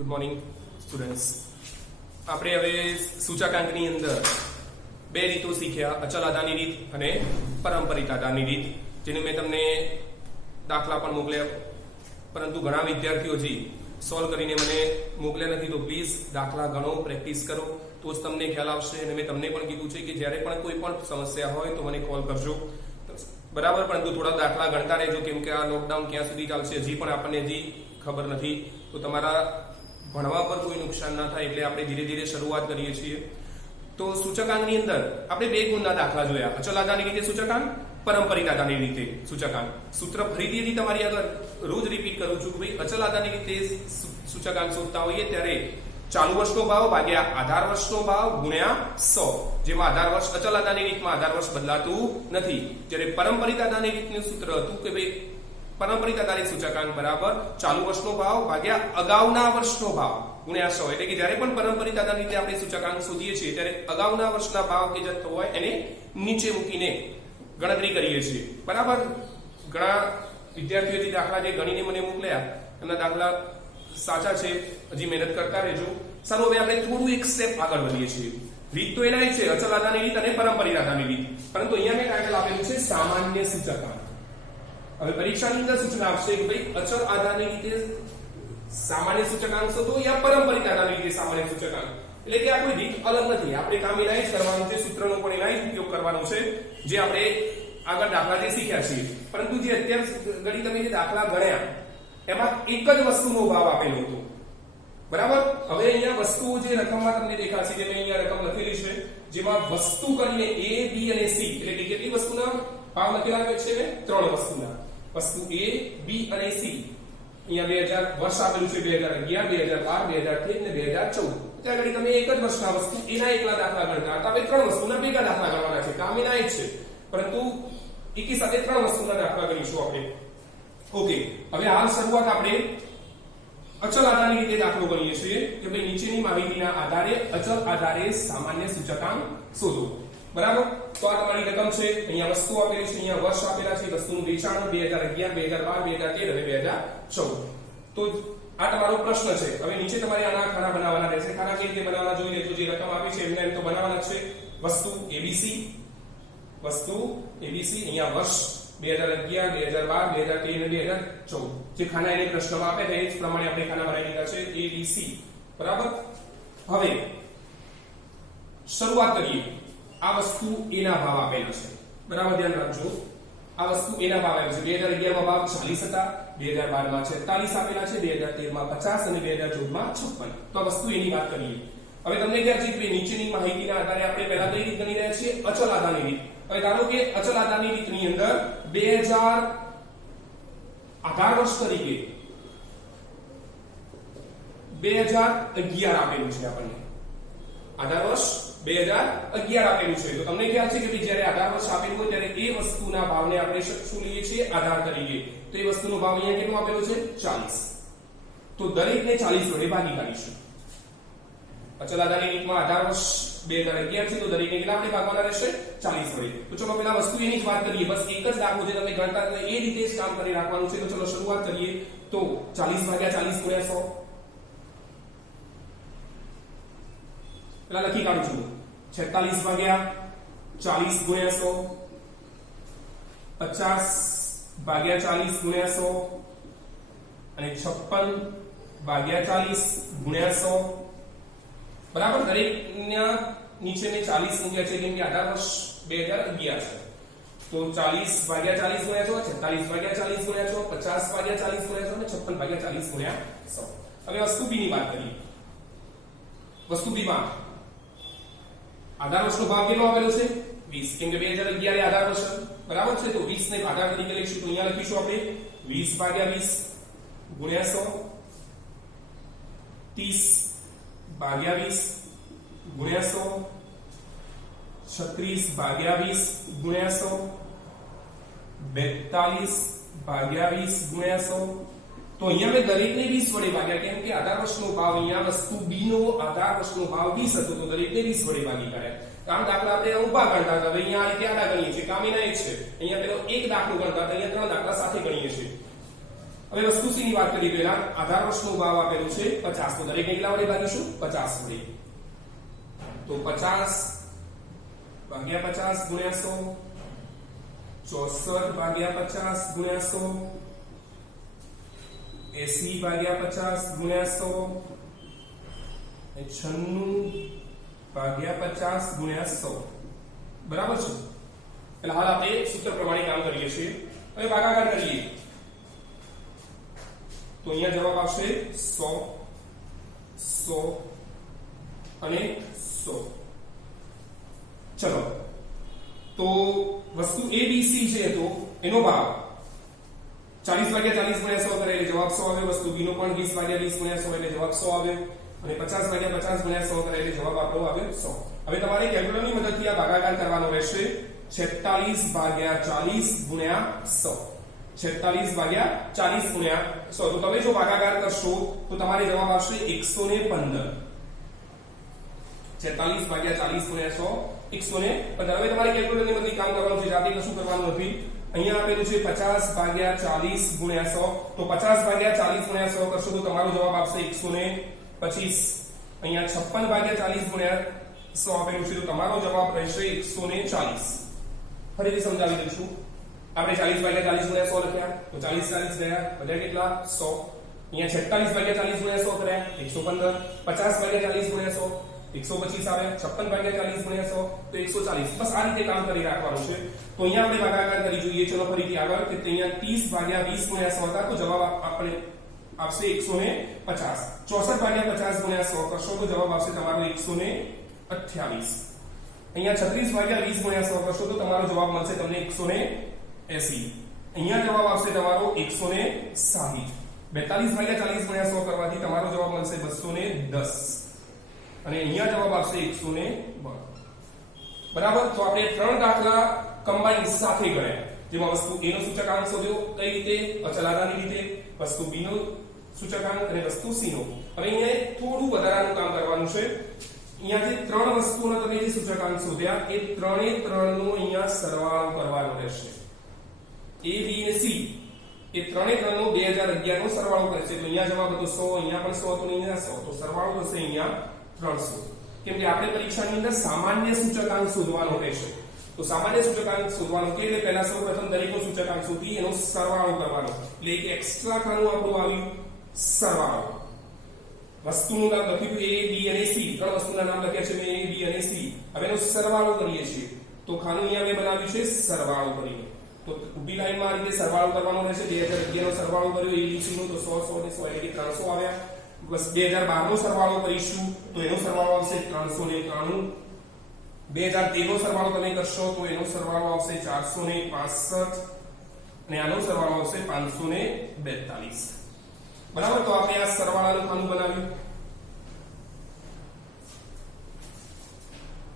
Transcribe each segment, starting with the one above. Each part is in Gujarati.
Good morning students. આપણે હવે સૂચકાંકની અંદર બે રીતો શીખ્યા, અચલ આધારની રીત અને પારંપરિક આધારની રીત, જેને મેં તમને દાખલા પણ મોકલ્યા, પરંતુ ઘણા વિદ્યાર્થીઓ હજી સોલ્વ કરીને મને મોકલ્યા નથી. તો પ્લીઝ દાખલા ગણો, પ્રેક્ટિસ કરો, તો જ તમને ખ્યાલ આવશે. અને મેં તમને પણ કીધું છે કે જ્યારે પણ કોઈ પણ સમસ્યા હોય તો મને કોલ કરજો, બરાબર. પરંતુ થોડા દાખલા ગણતા રહેજો, કેમ કે આ લોકડાઉન ક્યાં સુધી ચાલશે હજી પણ આપણને હજી ખબર નથી. તો તમારા ભણવા પર કોઈ નુકસાન ના થાય એટલે આપણે ધીરે ધીરે શરૂઆત કરીએ છીએ. તો સૂચકાંકની અંદર આપણે બે ગુણના દાખલા જોયા, અચલ આધારની રીતે સૂચકાંક, પારંપરિક આધારની રીતે સૂચકાંક. સૂત્ર ફરીથી તમારી આગળ રોજ રિપીટ કરું છું કે ભાઈ અચલ આધારની રીતે સૂચકાંક શોધતા હોઈએ ત્યારે ચાલુ વર્ષનો ભાવ ભાગ્યા આધાર વર્ષનો ભાવ ગુણ્યા 100, જેમાં આધાર વર્ષ અચલ આધારની રીતમાં આધાર વર્ષ બદલાતું નથી. જ્યારે પારંપરિક આધારની રીતનું સૂત્ર હતું કે ભાઈ પારંપરિક આધારિત સૂચકાંક બરાબર ચાલુ વર્ષનો ભાવ ભાગ્યા અગાઉના વર્ષનો ભાવ ગુણ્યા 100. એટલે કે જ્યારે પણ પારંપરિક આધારની રીતે આપણે સૂચકાંક શોધીએ છીએ ત્યારે અગાઉના વર્ષના ભાવ કે જથ્થો હોય એને નીચે મૂકીને ગણતરી કરીએ છીએ, બરાબર. ઘણા વિદ્યાર્થીઓથી દાખલા જે ગણીને મને મોકલ્યા એમના દાખલા સાચા છે, હજી મહેનત કરતા રહેજો. સારું, હવે આપણે થોડું એક સ્ટેપ આગળ વધીએ છીએ. રીત તો એના છે અચલ આધારની રીત અને પારંપરિક આધારની રીત, પરંતુ અહીંયા મેં ટાઇટલ આપેલું છે સામાન્ય સૂચકાંક. હવે પરીક્ષાની અંદર સૂચના આવશે કે ભાઈ અચલ આધારની રીતે સામાન્ય સૂચકાંક શોધો યા પારંપરિક આધારની રીતે સામાન્ય સૂચકાંક. એટલે કે આ કોઈ રીત અલગ નથી, આપણે કામ એના જ કરવાનું છે, સૂત્રનો પણ એના જ ઉપયોગ કરવાનો છે જે આપણે આગળ દાખલા જે શીખ્યા છીએ. પરંતુ જે અત્યાર ઘડી તમે જે દાખલા ગણ્યા એમાં એક જ વસ્તુનો ભાવ આપેલો હતો, બરાબર. હવે અહીંયા વસ્તુઓ જે રકમમાં તમને દેખાશે, જે મેં અહીંયા રકમ લખેલી છે, જેમાં વસ્તુ કરીને A, B અને C, એટલે કે કેટલી વસ્તુના ભાવ લખેલા છે? 3 વસ્તુના. વસ્તુ A, B અને C. અહીંયા 2000 વર્ષ આપેલું છે, 2011, 2012, 2013 ને 2014. ત્યાં આગળ તમે એક જ વર્ષના વસ્તુ એના એકલા દાખલા ગણતા હતા. હવે 3 વસ્તુના ભેગા દાખલા ગણવાના છે, કામ એના જ છે, પરંતુ એકી સાથે 3 વસ્તુના દાખલા ગણીશું આપણે. ઓકે, હવે હાલ શરૂઆત આપણે અચલ આધારની રીતે દાખલો ગણીએ છીએ કે ભાઈ નીચેની માહિતીના આધારે અચલ આધારે સામાન્ય સૂચકાંક શોધો, બરાબર. તો આ તમારી રકમ છે, અહીંયા વસ્તુ આપેલી છે, અહીંયા વર્ષ આપેલા છે, વસ્તુનું વેચાણ 2011, 2012, 2013 અને 2014. તો આ તમારો પ્રશ્ન છે. હવે નીચે તમારે આના ખાના બનાવવાના રહેશે. ખાના કેવી રીતે બનાવવાના જોઈ લેજો. જે રકમ આપી છે એમને એમ તો બનાવવાના છે. વસ્તુ ABC, અહીંયા વર્ષ 2011, 2012, 2013 અને 2014. જે ખાના એને પ્રશ્નમાં આપે છે એ જ પ્રમાણે આપણે ખાના બનાવી દીધા છે, ABC, બરાબર. હવે શરૂઆત કરીએ. આ વસ્તુ એના ભાવ આપેલા છે, બરાબર, ધ્યાન રાખજો. આ વસ્તુ એના ભાવ આપેલા છે. 2011 માં ભાવ 40 હતા, 2012 માં 46 આપેલા છે, 2013 માં 50 અને 2014 માં 56. તો આ વસ્તુ એની વાત કરીએ. હવે તમને ખ્યાલ છે કે નીચેની માહિતીના આધારે આપણે પહેલા કઈ રીત ગણી રહ્યા છીએ? અચલ આધારની રીત. હવે ધારો કે અચલ આધારની રીતની અંદર 2000 આધાર વર્ષ તરીકે 2011 આપેલું છે આપણને. આધાર વર્ષ 2011 આપેલું છે. તો તમને ખ્યાલ છે કે જ્યારે આધાર વર્ષ આપેલું હોય ત્યારે એ વસ્તુના ભાવને આપણે શું લઈએ છીએ? આધાર તરીકે. તો એ વસ્તુનો ભાવ અહીંયા કેટલો આપેલો છે? 40. તો દરેકને 40 વડે ભાગી કાઢીશું. અચલ આધારની રીતમાં આધાર વર્ષ 2011 છે, તો દરેકને કેટલા વડે ભાગવાના રહેશે? 40 વડે. તો ચલો પેલા વસ્તુ એની જ વાત કરીએ. બસ એક જ દાખલો જે તમે ગણતા હતા એ રીતે જ કામ કરી રાખવાનું છે. તો ચલો શરૂઆત કરીએ. તો 40 ભાગ્યા 40 ગુણ્યા 100. પેલા લખી કાઢું છું. 46 ભાગ્યા 40 ગુણ્યા 100, 50 ભાગ્યા 40 ગુણ્યા 100 અને 56 ભાગ્યા 40 ગુણ્યા 100, બરાબર. દરેકના નીચે મેં 40 મૂક્યા છે કેમ કે આધાર વર્ષ 2011 છે. તો 40 ભાગ્યા 40 ગુણ્યા 100, 46 ભાગ્યા 40 ગુણ્યા 100, 50 ભાગ્યા 40 ગુણ્યા 100 અને 56 ભાગ્યા 40 ગુણ્યા 100. હવે વસ્તુ બી ની વાત કરીએ. વસ્તુ બી માં આધાર વર્ષનો ભાવ કેટલો આપેલો છે? 20. કેમ કે 2011 એ આધાર વર્ષ, બરાબર છે. તો 20 ને આધાર તરીકે લઈશું. તો અહીંયા લખીશું આપણે 20 ભાગ્યા 20 ગુણ્યા 100, 30 ભાગ્યા 20 ગુણ્યા 100, 36 ભાગ્યા 20 ગુણ્યા 100, 42 ભાગ્યા 20 ગુણ્યા 100. તો અહીંયા મેં દરેકને 20 વડે ભાગ્યા, કેમ કે આધાર વર્ષનો ભાવ અહીંયા વસ્તુ B નો આધાર વર્ષનો ભાવ 20 હતો, તો દરેકને 20 વડે ભાગી કાઢ્યા. કામ દાખલા આપણે ઊભા ગણતા હતા, હવે અહીંયા આ રીતે આડા ગણીએ છીએ, કામ એના જ છે. અહીંયા પેલો એક દાખલો ગણતા હતા, અહીંયા 3 દાખલા સાથે ગણીએ છીએ. હવે વસ્તુ સી ની વાત કરીએ તો એના આધાર વર્ષનો ભાવ આપેલું છે 50, તો દરેક કેટલા વડે ભાગીશું 50 વડે, તો 50 ભાગ્યા 50 ગુણ્યા 100, 64 ભાગ્યા 50 ગુણ્યા 100, 80 ભાગ્યા 50 ગુણ્યા 100, 96 ભાગ્યા 50 ગુણ્યા 100, બરાબર છે। એટલે હાલ આપણે સૂત્ર પ્રમાણે કામ કરીએ છીએ। હવે ભાગાકાર કરીએ તો અહીંયા જવાબ આવશે 100, 100 અને 100। ચલો, તો વસ્તુ A B C છે તો એનો ભાગ 40 ભાગ્યા 40 ગુણ્યા 100 કરે એટલે જવાબ 100 આવ્યો। વસ્તુ B નો પણ 20 ભાગ્યા 20 ગુણ્યા 100 એટલે જવાબ 100 આવ્યો, અને 50 ભાગ્યા 50 ગુણ્યા 100 કરે એટલે જવાબ આપણો આવ્યો 100। હવે તમારે કેલ્ક્યુલેટરની મદદથી આ ભાગાકાર કરવાનો રહેશે। 46 ભાગ્યા 40 ગુણ્યા 100, 46 ભાગ્યા 40 ગુણ્યા 100, તો તમે જો ભાગાકાર કરશો તો તમારે જવાબ આવશે 115। 46 ભાગ્યા 40 ગુણ્યા 100 115। હવે તમારે કેલ્ક્યુલેટરની મદદથી કામ કરવાનું છે, જાતે કશું કરવાનું નથી। અહીંયા આપેલું છે 50 ભાગ્યા 40 ગુણ્યા 100, તો 50 ભાગ્યા 40 ગુણ્યા 100 કરશો તો તમારો જવાબ આવશે 125। અહીંયા 56 ભાગ્યા 40 ગુણ્યા 100 આપેલું છે તો તમારો જવાબ રહેશે 140। ફરીથી સમજાવી દઈશું। આપણે 40 ભાગ્યા 40 ગુણ્યા 100 લખ્યા તો 40 40 ગયા, બધા કેટલા 100। અહીંયા 46 ભાગ્યા 40 ગુણ્યા 100 કર્યા 115, 50 ભાગ્યા 40 ગુણ્યા 100 125 આવે, 56 ભાગ્યા 40 ગુણ્યા 100 તો 140। બસ આ રીતે કામ કરી રાખવાનું છે। તો અહીંયા આપણે ભાગાકાર કરી જોઈએ। ચલો ફરીથી આગળ કે અહીંયા 30 ભાગ્યા 20 ગુણ્યા 100 હતા તો જવાબ આપણે આવશે 150। 64 ભાગ્યા 50 ગુણ્યા 100 કરશો તો જવાબ આવશે તમારો 128। અહીંયા 36 ભાગ્યા 20 ગુણ્યા 100 કરશો તો તમારો જવાબ મળશે તમને 180। અહીંયા જવાબ આવશે તમારો 160। 42 ભાગ્યા 40 ગુણ્યા 100 કરવાથી તમારો જવાબ મળશે 210, અને અહીંયા જવાબ આવશે 112। બરાબર, તો આપણે ત્રણ દાખલા કમ્બાઈન સાથે ગણ્યા, જેમાં વસ્તુ A નો સૂચકાંક શોધ્યો કઈ રીતે, અચલ આધારની રીતે, વસ્તુ B નો સૂચકાંક અને વસ્તુ C નો। હવે અહીંયા થોડું વધારાનું કામ કરવાનું છે। અહીંયા જે ત્રણ વસ્તુનો તમે જે સૂચકાંક શોધ્યા એ ત્રણે ત્રણનો અહીંયા સરવાળો કરવાનો રહેશે। A B અને C એ ત્રણે ત્રણનો 2011 નો સરવાળો કરે છે, તો અહીંયા જવાબ હતો 100, અહીંયા પણ 100 તો અહીંયા 100, તો સરવાળો થશે અહીંયા 300। કેમ કે આપણે પરીક્ષાની અંદર સામાન્ય સૂચકાંક શોધવાનો રહેશે, તો સામાન્ય સૂચકાંક શોધવાનો કે એટલે પહેલા સૌપ્રથમ દરેકનો સૂચકાંક શોધી એનો સરવાળો કરવાનો, એટલે એક એક્સ્ટ્રા ખાનું આપણું આવ્યું સરવાળો। વસ્તુનું નામ લખ્યું A B અને C, ત્રણ વસ્તુના નામ લખ્યા છે મેં A B અને C। હવે એનો સરવાળો કરીએ છીએ તો ખાનું અહીંયા મેં બનાવ્યું છે સરવાળો કરીને, તો ઊભી લાઈનમાં આ રીતે સરવાળો કરવાનો રહેશે। 2011 નો સરવાળો કર્યો ABC નો તો 100 100 ને 100 એટલે 300 આવ્યા। બસ 2012 નો સરવાળો કરીશું તો એનો સરવાળો આવશે 393। 2013 નો સરવાળો તમે કરશો તો એનો સરવાળો આવશે 465, અને આનો સરવાળો આવશે 542। બરાબર, તો આપણે આ સરવાળાનું ખાનું બનાવ્યું।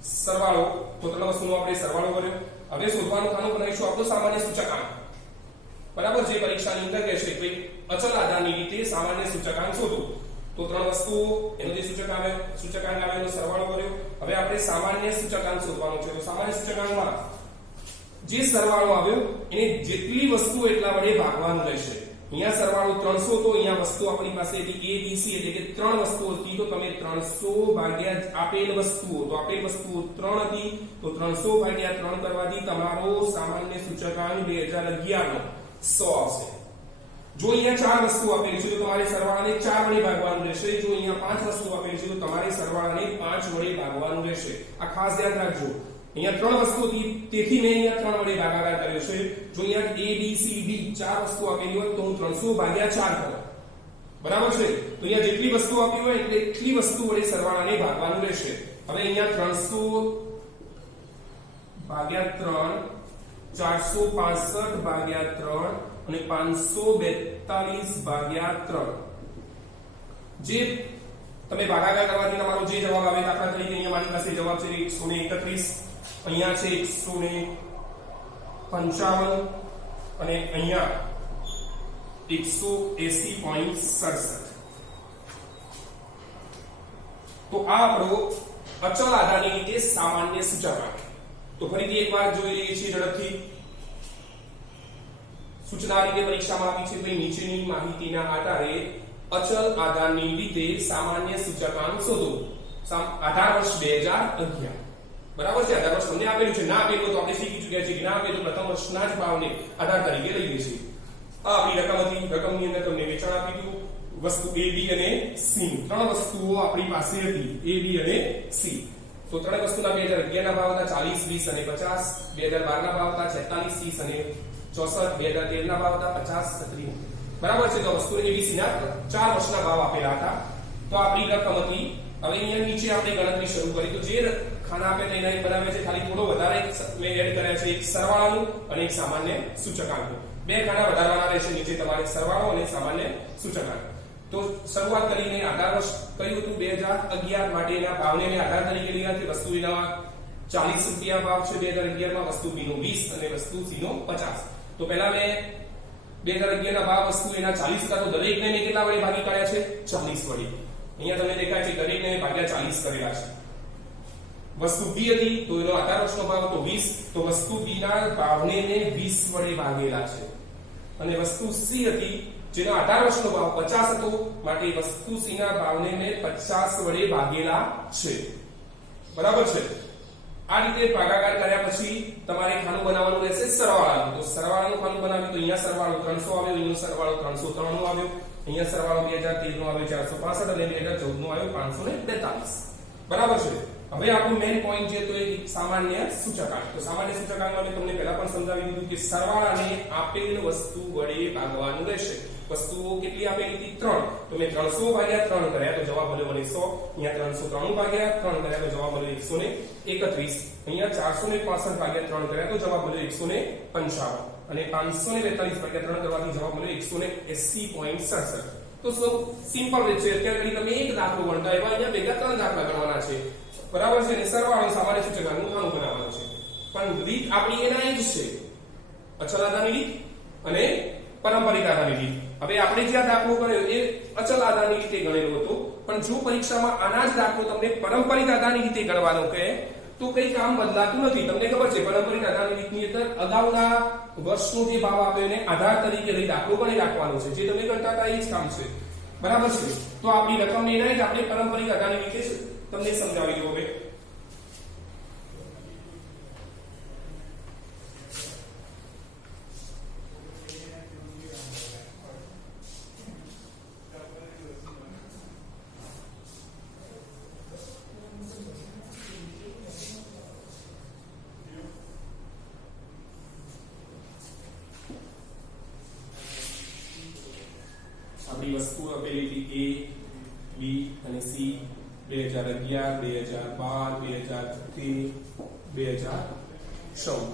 સરવાળો તો ત્રણ વસ્તુનો આપણે સરવાળો કર્યો। હવે શોધવાનું ખાનું બનાવીશું આપણો સામાન્ય સૂચકાંક। બરાબર, જે પરીક્ષાની અંદર કહેશે કે અચલ આધારની રીતે સામાન્ય સૂચકાંક શોધો, તો ત્રણ વસ્તુઓ એનો જે સૂચકાંક આવે એનો સરવાળો કર્યો। હવે આપણે સામાન્ય સૂચકાંક શોધવાનો છે, તો સામાન્ય સૂચકાંકમાં જે સરવાળો આવ્યો એને જેટલી વસ્તુ એટલા વડે ભાગવાનું રહેશે। અહીંયા સરવાળો 300, તો અહીંયા વસ્તુ આપણી પાસે હતી A B C એટલે કે ત્રણ વસ્તુઓ હતી, તો તમે 300 ભાગ્યા આપેલ વસ્તુઓ, તો આપેલ વસ્તુઓ 3 હતી તો 300 ભાગ્યા 3 કરવાથી તમારો સામાન્ય સૂચકાંક 2011 નો 100 આવશે। જો અહીંયા ચાર વસ્તુ આપેલી છે તો તમારે સરવાળાને 4 વડે ભાગવાનું રહેશે। જો અહીંયા 5 વસ્તુ આપેલી છે તો તમારે સરવાળાને 5 વડે ભાગવાનું રહેશે। આ ખાસ ધ્યાન રાખજો। અહીંયા ત્રણ વસ્તુ હતી તેથી મેં અહીંયા 3 વડે ભાગાકાર કર્યો છે। જો અહીંયા A B C D ચાર વસ્તુ આપેલી હોય તો હું 300 ભાગ્યા 4 કરું, બરાબર છે। તો અહીંયા જેટલી વસ્તુ આપી હોય એટલે એટલી વસ્તુ વડે સરવાળાને ભાગવાનું રહેશે। હવે અહીંયા 300 ભાગ્યા 3, 465 ભાગ્યા 3 અને 542 ભાગ્યા 3, જે તમે ભાગાકાર કરવાથી તમારો જે જવાબ આવે, દાખલા તરીકે અહીંયા મારી પાસે જવાબ છે 131, અહીંયા છે 155 અને અહીંયા 180.67। તો આ આપણો અચલ આધારની રીતે સામાન્ય સૂચકાંક। તો ફરીથી એકવાર જોઈ લઈએ છીએ ઝડપથી। સૂચના આ રીતે પરીક્ષામાં આવી છે ભાઈ નીચેની માહિતીના આધારે અચલ આધારની રીતે સામાન્ય સૂચકાંક શોધો. આધાર વર્ષ 2011. બરાબર છે. આધાર વર્ષ તમને આપેલું છે, ના આપેલું તો આપણે શીખી ચૂક્યા છીએ કે ના આપેલું પ્રથમ વર્ષના જ ભાવને આધાર તરીકે લઈએ છીએ. આ આપણી રકમ હતી. રકમની અંદર તમને વેચાણ આપી દીધું, વસ્તુ A, B અને C. ત્રણ વસ્તુઓ આપણી પાસે હતી, A, B અને C. તો ત્રણ વસ્તુના 2011 ના ભાવ હતા 40, 20 અને 50. 2012 ના ભાવ હતા 46, 30 અને 64. 2013 ના ભાવ હતા 50, 36. બરાબર છે. તો વસ્તુ ABC ના 4 વર્ષના ભાવ આપેલા હતા. તો આપણી રકમ હતી. હવે અહીંયા નીચે આપણે ગણતરી શરૂ કરી. તો જે ખાના આપે તેના એક બનાવે છે, ખાલી થોડો વધારે મેં એડ કર્યા છે, એક સરવાળાનું અને એક સામાન્ય સૂચકાંકનું. બે ખાના વધારવાના રહેશે નીચે તમારે, સરવાળો અને સામાન્ય સૂચકાંક. તો શરૂઆત કરીને આધાર વર્ષ કયું હતું 2011 માટેના ભાવને મેં આધાર તરીકે લીધા છે. વસ્તુ એના 40 રૂપિયા ભાવ છે 2011 માં, વસ્તુ B નો 20 અને વસ્તુ C નો 50. તો પહેલા મેં 2011 ના ભાવ વસ્તુ એના 40 હતા, તો દરેકને મેં કેટલા વડે ભાગી કાઢ્યા છે? 40 વડે. અહીંયા તમને દેખાય છે દરેકને ભાગ્યા 40 કરેલા છે. વસ્તુ B હતી તો એનો આધાર વર્ષનો ભાવ હતો 20, તો વસ્તુ B ના ભાવને મેં 20 વડે ભાગેલા છે. અને વસ્તુ C હતી જેનો આધાર વર્ષનો ભાવ 50 હતો, માટે વસ્તુ C ના ભાવને મેં 50 વડે ભાગેલા છે. બરાબર છે. આ રીતે ભાગાકાર કર્યા પછી તમારે ખાનું બનાવવાનું રહેશે સરવાળાનું. તો સરવાળાનું ખાનું બનાવ્યું તો અહીંયા સરવાળો 300 આવ્યો, અહીંયા સરવાળો 303 નો આવ્યો, અહીંયા સરવાળો 2013 નો આવ્યો 465 અને 2014 નો આવ્યો 542. બરાબર છે. હવે આપણું મેઈન પોઈન્ટ છે તો એ સામાન્ય સૂચકાંક. તો સામાન્ય સૂચકાંકમાં મેં તમને પહેલા પણ સમજાવી દીધું કે સરવાળાને આપેલ વસ્તુ વડે ભાગવાનું રહેશે. વસ્તુઓ કેટલી આપેલી હતી? 3. તો મેં 300 ભાગ્યા 3 કર્યા તો જવાબ મળ્યો મને 100. અહીંયા 393 ભાગ્યા 3 કર્યા તો જવાબ મળ્યો 131. અહીંયા 465 ભાગ્યા 3 કર્યા તો જવાબ મળ્યો 155. અને 542 ભાગ્યા 3 કરવાથી જવાબ મળ્યો 180.67. તો સિમ્પલ રીત છે. અત્યારે ઘડી તમે એક દાખલો ગણતા એવા અહીંયા ભેગા 3 દાખલા ગણવાના છે. બરાબર છે. અને સરવાળો સામાન્ય સૂચકાંકનું ખાનું બનાવવાનું છે. પણ રીત આપણી એના જ છે, અચલ આધારની રીત અને પારંપરિક આધારની રીત. હવે આપણે જે આ દાખલો કર્યો એ અચલ આધારની રીતે ગણેલો હતો, પણ જો પરીક્ષામાં આના જ દાખલો તમને પારંપરિક આધારની રીતે ગણવાનો કહે તો કઈ કામ બદલાતું નથી. તમને ખબર છે પારંપરિક આધારની રીતની અંદર અગાઉના વર્ષનો જે ભાવ આપ્યો એને આધાર તરીકે લઈ દાખલો ગણી રાખવાનો છે. જે તમે ગણતા હતા એ જ કામ છે. બરાબર છે. તો આપણી રકમ એના જ આપણે પારંપરિક આધારની રીતે તમને સમજાવી દઉં. હવે આપણી વસ્તુ આપેલી હતી A, B અને C 2011, 2012, 2013, 2014.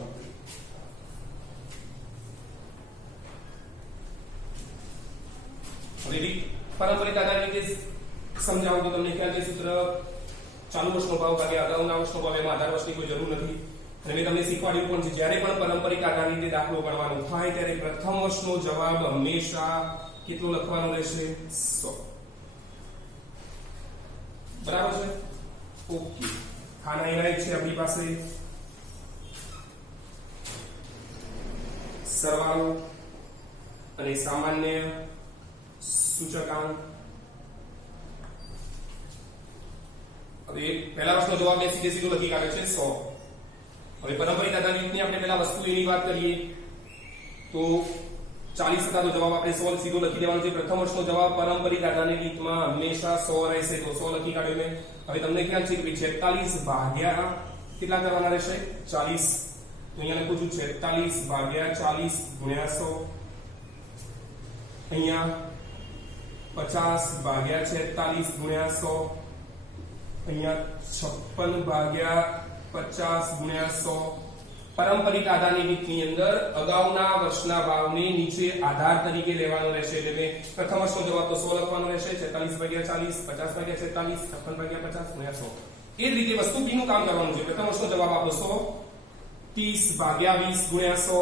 હવે પારંપરિક આધારની રીતે સમજાવું તો તમને ખ્યાલ છે. સૂત્ર ચાલુ વર્ષનો ભાવ ભાગ્યા અગાઉના વર્ષનો ભાવ, એમાં આધાર વર્ષની કોઈ જરૂર નથી. અને મેં તમને શીખવાડ્યું પણ છે જ્યારે પણ પારંપરિક આધારની રીતે દાખલો ગણવાનો થાય ત્યારે પ્રથમ વર્ષનો જવાબ હંમેશા કેટલો લખવાનો રહેશે? 100. બરાબર છે. ઓકે. ખાના એના છે આપણી પાસે સરવાળો અને સામાન્ય સૂચકાંક. હવે પહેલા વર્ષનો જવાબ મેં સીધે લખી કાઢ્યો છે 100. હવે પારંપરિક આધારની રીતની આપણે પહેલા વસ્તુ એની વાત કરીએ તો 40 હતા તો જવાબ આપણે 100 સીધો લખી દેવાનો છે. પ્રથમ વર્ષનો જવાબ પારંપરિક આધારની રીતમાં હંમેશા 100 રહેશે, તો 100 લખી કાઢ્યો મેં. હવે તમને ખ્યાલ છે કે 46 ભાગ્યા કેટલા કરવાના રહેશે? 40. તો અહીંયા લખું છું 46 ભાગ્યા 40 ગુણ્યા 100. અહીંયા 50 ભાગ્યા 46 ગુણ્યા 100. અહીંયા 56 ભાગ્યા 50 ગુણ્યા 100. પારંપરિક આધારની રીતની અંદર અગાઉના વર્ષના ભાવને નીચે આધાર તરીકે લેવાનો રહેશે. એટલે કે પ્રથમ વર્ષનો જવાબ તો 100 લખવાનો રહેશે. 46 ભાગ્યા 40, 50 ભાગ્યા 46, 56 ભાગ્યા 50 ગુણ્યા 100. એ જ રીતે વસ્તુ B નું કામ કરવાનું છે. પ્રથમ વર્ષનો જવાબ આપણો 100, 30 ભાગ્યા 20 ગુણ્યા 100,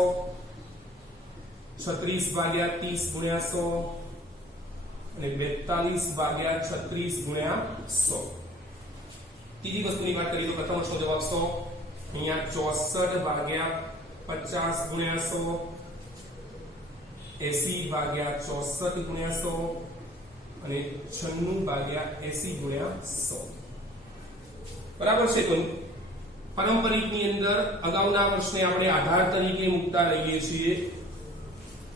36 ભાગ્યા 30 ગુણ્યા 100 અને 42 ભાગ્યા 36 ગુણ્યા 100. ત્રીજી વસ્તુની વાત કરીએ તો પ્રથમ વર્ષનો જવાબ 100, અહીંયા 64 ભાગ્યા 50 ગુણ્યા 100 80 ભાગ્યા 64 ગુણ્યા 100 અને 96 ભાગ્યા 80 ગુણ્યા 100. બરાબર છે. તો પારંપરિકની અંદર અગાઉના પ્રશ્ને આપણે આધાર તરીકે મૂકતા રહીએ છીએ.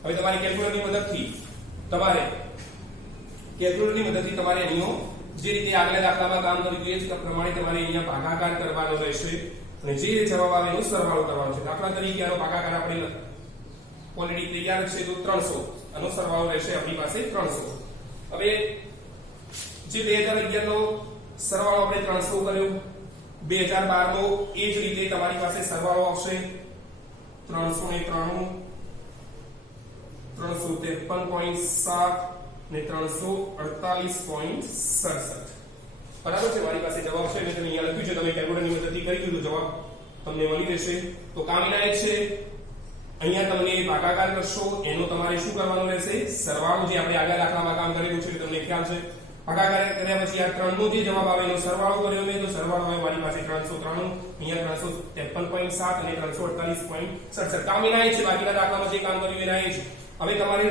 હવે તમારી કેલ્ક્યુલેટરની મદદથી તમારે અહીંનો જે રીતે આગલા દાખલામાં કામ કર્યું એ જ પ્રમાણે તમારે અહીંયા ભાગાકાર કરવાનો રહેશે અને જે જવાબ આવે એનો સરવાળો કરવાનો છે. દાખલા તરીકે આનો ભાગાકાર આપણે ઓલરેડી તૈયાર છે તો 300, આનો સરવાળો રહેશે આપણી પાસે 300. હવે જે 2011 નો સરવાળો આપણે 300 કર્યો, 2012 નો એ જ રીતે તમારી પાસે સરવાળો આવશે 393, 353.7 ને 348.67. બરાબર છે. મારી પાસે જવાબ છે, મેં તમને અહીંયા લખ્યું છે, તમે કેલ્ક્યુલેટરની મદદથી કરી દો તો જવાબ તમને મળી રહેશે. તો કામ એના એ છે, અહીંયા તમને ભાગાકાર કરશો એનો તમારે શું કરવાનું રહેશે? સરવાળો. જે આપણે આગળ દાખલામાં કામ કરેલું છે તમને ખ્યાલ છે. ભાગાકાર કર્યા પછી આ 3 નો જે જવાબ આવે એનો સરવાળો કર્યો મેં, તો સરવાળો આવે મારી પાસે 393, અહીંયા 353.7 અને 348.67. કામ એના એ છે, બાકીના દાખલામાં જે કામ કર્યું એના એ છે. હવે તમારે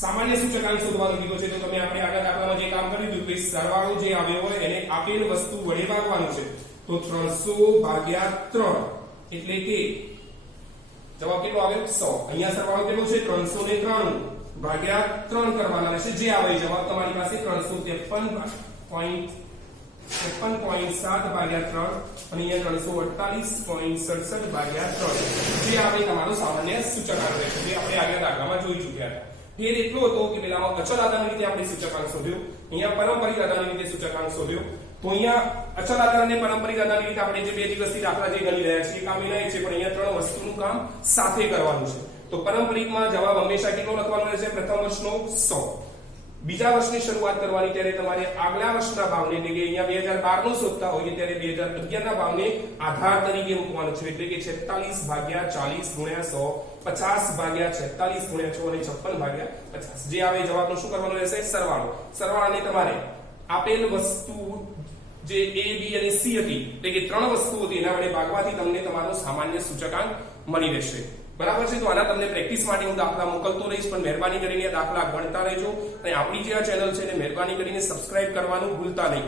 સામાન્ય સૂચકાંક શોધવાનો કીધો છે, તો તમે આપણે આગળ દાખલામાં જે કામ કર્યું હતું કે સરવાળો જે આવ્યો હોય એને આપેલ વસ્તુ વડે ભાગવાનો છે. તો 300 ભાગ્યા 3 એટલે કે જવાબ કેટલો આવે? 100. અહીંયા સરવાળો કેટલો છે? 393 ભાગ્યા 3 કરવાના રહેશે. જે આવે જવાબ તમારી પાસે 353.7 ભાગ્યા 3 અને અહીંયા 348.67 ભાગ્યા 3. જે આવે તમારો સામાન્ય સૂચકાંક રહેશે, જે આપણે આગળ દાખલામાં જોઈ ચૂક્યા હતા. ફેર એટલો હતો કે પેલામાં અચળ આધારની રીતે આપણે સૂચકાંક શોધ્યો, અહીંયા પારંપરિક આધારની રીતે સૂચકાંક શોધ્યો. તો અહીંયા અચળ આધાર અને પારંપરિક આધારની રીતે આપણે જે 2 દિવસથી દાખલા જે ગણી રહ્યા છીએ કામ એના છે, પણ અહીંયા 3 વસ્તુનું કામ સાથે કરવાનું છે. તો પારંપરિકમાં જવાબ હંમેશા કેટલો લખવાનો રહેશે? પ્રથમ વર્ષનો 100. બીજા વર્ષની શરૂઆત કરવાની ત્યારે તમારે આગલા વર્ષના ભાવને, એટલે કે અહીંયા 2012 નો શોધતા હોઈએ ત્યારે 2011 ના ભાવને આધાર તરીકે મૂકવાનો છે. એટલે કે 46 ભાગ્યા 40 ગુણ્યા 100, 50 ભાગ્યા 46 ગુણ્યા 6 અને 56 ભાગ્યા 50. જે આવે જવાબનો શું કરવાનો રહેશે? સરવાળો. સરવાળાને તમારે આપેલ વસ્તુ જે A, B અને C હતી, એટલે કે 3 વસ્તુઓ હતી, એના વડે ભાગવાથી તમને તમારો સામાન્ય સૂચકાંક મળી રહેશે. બરાબર છે. તો આના તમને પ્રેક્ટિસ માટે હું દાખલા મોકલતો રહીશ, પણ મહેરબાની કરીને દાખલા ગણતા રહેજો અને આપણી જે આ ચેનલ છે એને મહેરબાની કરીને સબસ્ક્રાઇબ કરવાનું ભૂલતા નહીં.